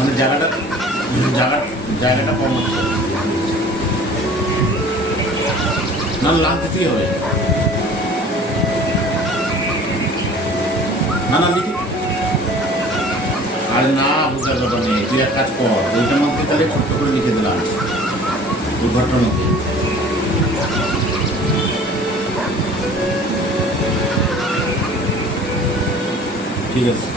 মানে জায়গাটা কম হচ্ছে না, লাভ দিতেই হবে। না না লিখি, আর না বোঝার ব্যাপার নেই, তুই এক কাজ কর, ওইটার মধ্যে তাহলে ছোট্ট করে লিখে দিলাম দুর্ঘটনার মধ্যে। ঠিক আছে।